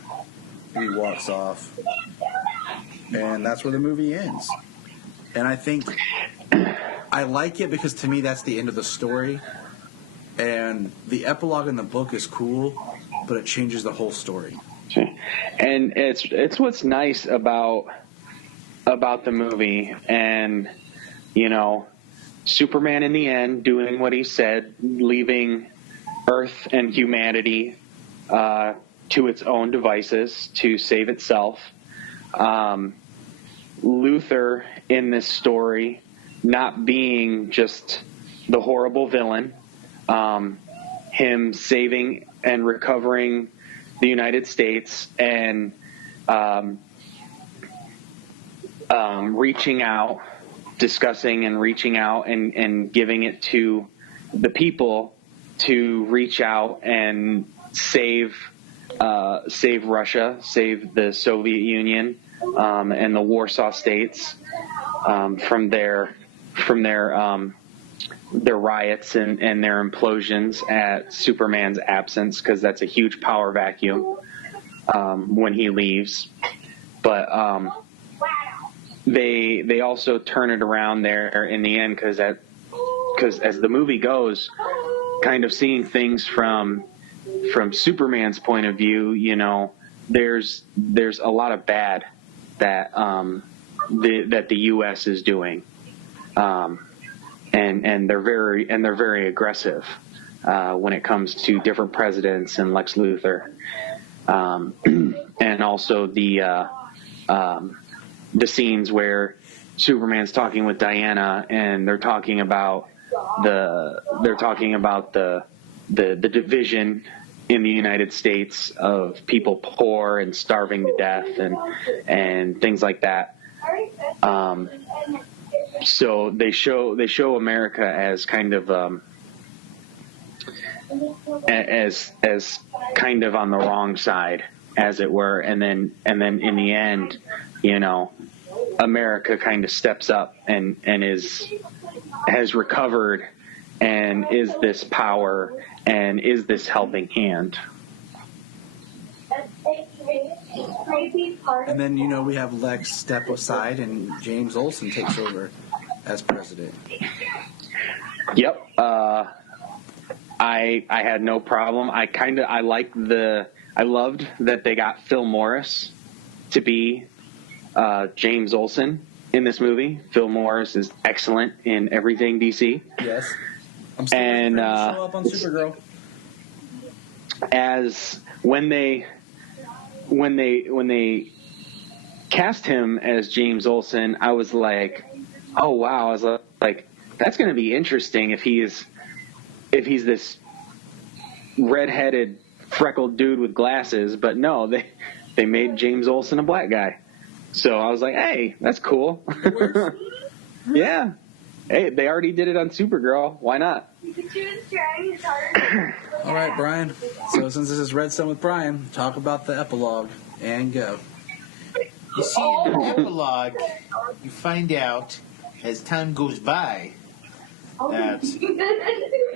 He walks off, and that's where the movie ends. And I think I like it because to me that's the end of the story. And the epilogue in the book is cool, but it changes the whole story. And it's what's nice about the movie, and Superman in the end doing what he said, leaving Earth and humanity to its own devices to save itself. Luthor in this story not being just the horrible villain, him saving and recovering the United States and reaching out, discussing and reaching out and giving it to the people to reach out and save Russia, save the Soviet Union and the Warsaw states from their riots and their implosions at Superman's absence, because that's a huge power vacuum when he leaves. But they also turn it around there in the end, because as the movie goes, kind of seeing things from Superman's point of view, there's a lot of bad that that the U.S. is doing. And they're very aggressive when it comes to different presidents and Lex Luthor, and also the scenes where Superman's talking with Diana and they're talking about the division in the United States of people poor and starving to death and things like that. So they show America as kind of as kind of on the wrong side, as it were, and then in the end, America kind of steps up and has recovered and is this power and is this helping hand. And then, we have Lex step aside and James Olsen takes over as president. Yep. I had no problem. I loved that they got Phil Morris to be James Olsen in this movie. Phil Morris is excellent in everything DC. Yes. I'm still waiting for him to show up on Supergirl. As when they cast him as James Olsen, I was like, oh wow, I was like, that's going to be interesting if he's this redheaded freckled dude with glasses. But no, they made James Olsen a black guy. So I was like, hey, that's cool. Yeah. Hey, they already did it on Supergirl. Why not? All right, Brian. So since this is Redstone with Brian, talk about the epilogue and go. You see, in the epilogue, you find out as time goes by that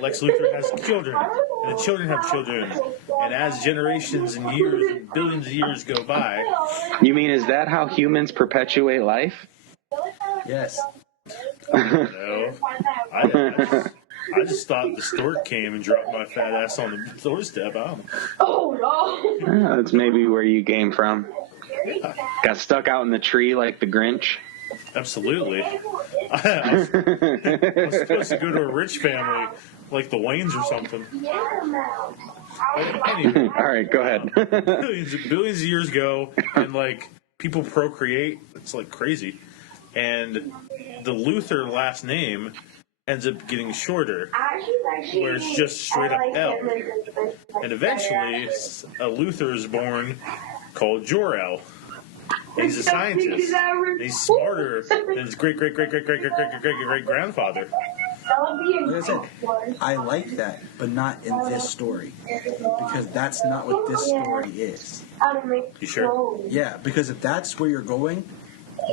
Lex Luthor has children, and the children have children, and as generations and years and billions of years go by. You mean, is that how humans perpetuate life? Yes. No. I just thought the stork came and dropped my fat ass on the doorstep. I don't know. Oh, no. That's maybe where you came from. Yeah. Got stuck out in the tree like the Grinch. Absolutely. I was supposed to go to a rich family, like the Waynes or something. Anyway, all right, go ahead. billions of years ago, and people procreate. It's crazy. And the Luthor last name ends up getting shorter, where it's just straight up L. And eventually, a Luthor is born called Jor-El. He's a scientist. And he's smarter than his great-great-great-great-great-great-great-great-grandfather. Like I said, I like that, but not in this story. Because that's not what this story is. You sure? Yeah, because if that's where you're going,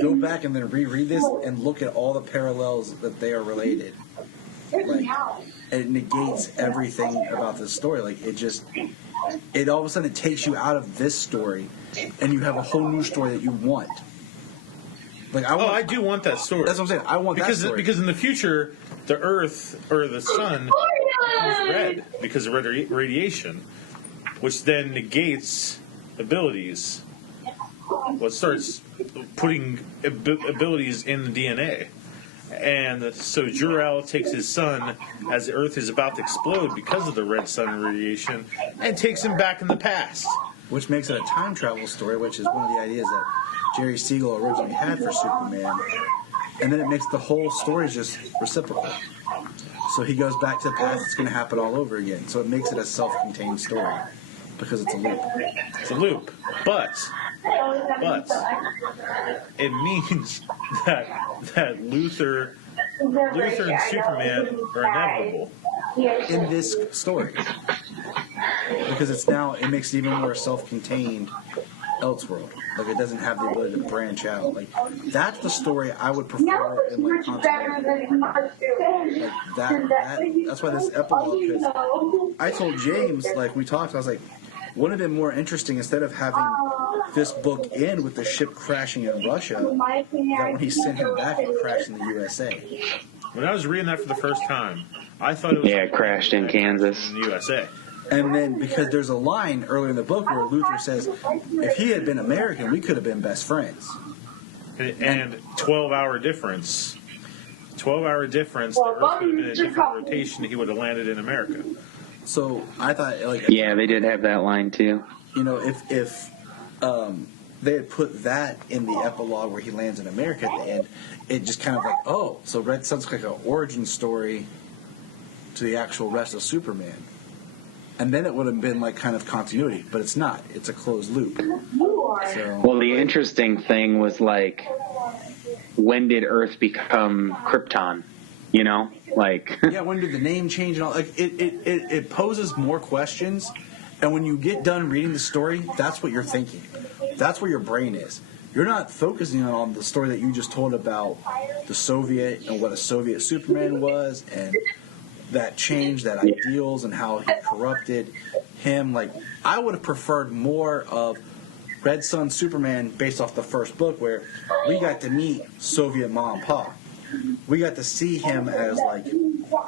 go back and then reread this and look at all the parallels that they are related. it negates everything about this story. Like it all of a sudden it takes you out of this story, and you have a whole new story that you want. Like I do want that story. That's what I'm saying. I want that story because in the future, the Earth or the Sun becomes red because of radiation, which then negates abilities. Well, it starts putting abilities in the DNA. And so Jor-El takes his son as the Earth is about to explode because of the red sun radiation and takes him back in the past. Which makes it a time travel story, which is one of the ideas that Jerry Siegel originally had for Superman. And then it makes the whole story just reciprocal. So he goes back to the past, it's going to happen all over again. So it makes it a self-contained story because it's a loop. It's a loop. But it means that Luthor and Superman are inevitable in this story. Because it makes it even more self-contained Elseworld. Like it doesn't have the ability to branch out. Like that's the story I would prefer in like continuity. Like that's why this epilogue. Because I told James, like we talked, I was like, wouldn't it have been more interesting instead of having this book end with the ship crashing in Russia, that when he sent him back, it crashed in the USA. When I was reading that for the first time, I thought it was it crashed in Kansas, in the USA. And then because there's a line earlier in the book where Luthor says, if he had been American, we could have been best friends. And 12-hour difference. 12-hour difference, the Earth would have been in a different rotation, he would have landed in America. So I thought, like, yeah, they did have that line too. You know, if they had put that in the epilogue where he lands in America at the end, it just kind of like, oh, so Red Sun's like an origin story to the actual rest of Superman. And then it would have been like kind of continuity, but it's not. It's a closed loop. So. Well, the interesting thing was like, when did Earth become Krypton? You know, like yeah, when did the name change and all? Like it poses more questions, and when you get done reading the story, that's what you're thinking. That's where your brain is. You're not focusing on the story that you just told about the Soviet and what a Soviet Superman was, and that change, that ideals, and how he corrupted him. Like I would have preferred more of Red Sun Superman based off the first book, where we got to meet Soviet Mom and Pa. We got to see him as like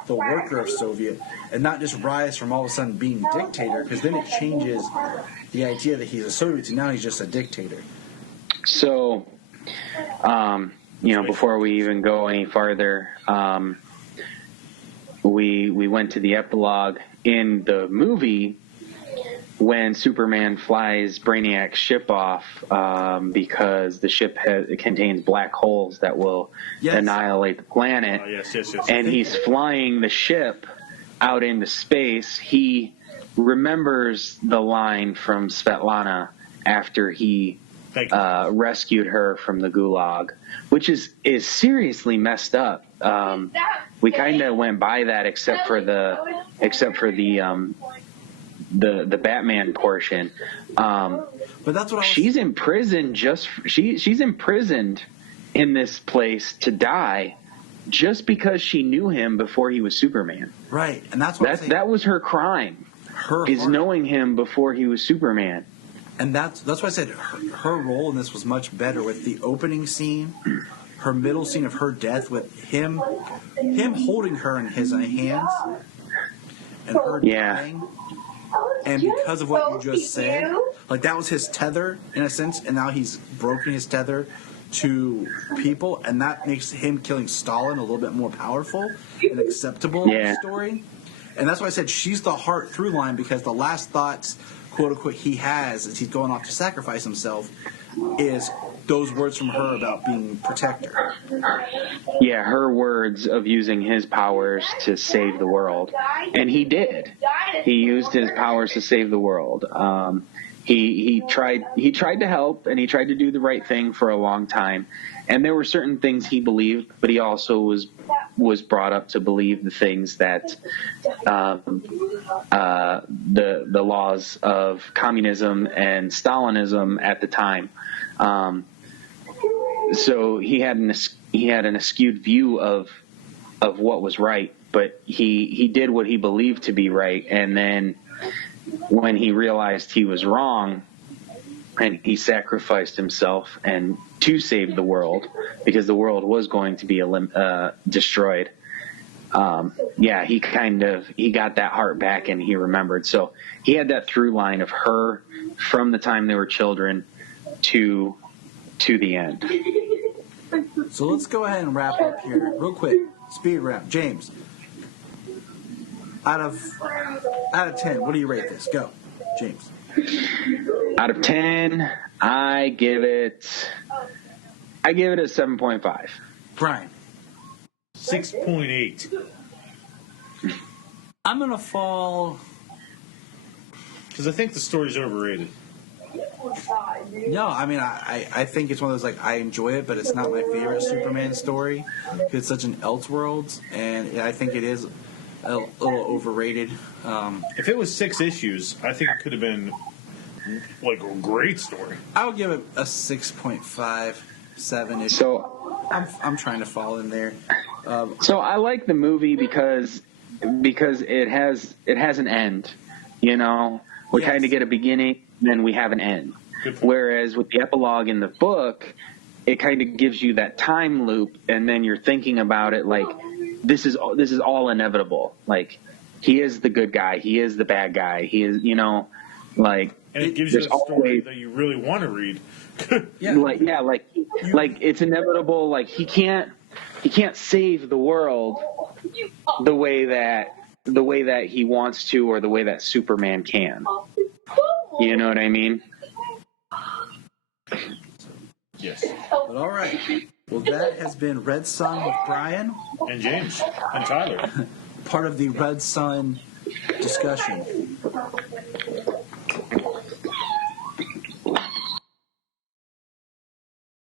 the worker of Soviet, and not just rise from all of a sudden being dictator, because then it changes the idea that he's a Soviet to now he's just a dictator. So, before we even go any farther, we went to the epilogue in the movie when Superman flies Brainiac's ship off because the ship contains black holes that will annihilate the planet. Yes. And he's flying the ship out into space. He remembers the line from Svetlana after he rescued her from the gulag, which is seriously messed up. We kind of went by that except for the Batman portion. But that's what she's imprisoned. She's imprisoned in this place to die just because she knew him before he was Superman. Right, and that's what that was her crime. Knowing him before he was Superman. And that's why I said her role in this was much better with the opening scene, her middle scene of her death with him holding her in his hands, and her dying. And because of what you just said, like that was his tether in a sense, and now he's broken his tether to people, and that makes him killing Stalin a little bit more powerful and acceptable in the story. And that's why I said she's the heart through line, because the last thoughts, quote unquote, he has as he's going off to sacrifice himself is those words from her about being protector. Yeah, her words of using his powers to save the world. And he did. He used his powers to save the world. He tried to help, and he tried to do the right thing for a long time. And there were certain things he believed, but he also was brought up to believe the things that the laws of communism and Stalinism at the time. So he had an askewed view of what was right, but he did what he believed to be right, and then when he realized he was wrong, and he sacrificed himself and to save the world because the world was going to be destroyed. He got that heart back and he remembered. So he had that through line of her from the time they were children to the end. So let's go ahead and wrap up here real quick. Speed wrap. James, out of 10, what do you rate this? Go, James. Out of 10, I give it a 7.5. Brian. 6.8. I'm gonna fall. Because I think the story's overrated. No, I mean, I think it's one of those, like, I enjoy it, but it's not my favorite Superman story. It's such an Elseworlds, and I think it is a little overrated. If it was 6 issues, I think it could have been, like, a great story. I would give it a 6.5, 7-ish. So I'm trying to fall in there. So I like the movie because it has an end. You know, we Yes. kind of get a beginning, then we have an end. Whereas with the epilogue in the book, it kind of gives you that time loop, and then you're thinking about it like this is all inevitable. Like, he is the good guy, he is the bad guy, he is, you know, like. And it gives you a story that you really want to read. Like it's inevitable. Like he can't save the world the way that he wants to, or the way that Superman can. You know what I mean? Yes. But all right. Well, that has been Red Sun with Brian. And James. And Tyler. Part of the Red Sun discussion.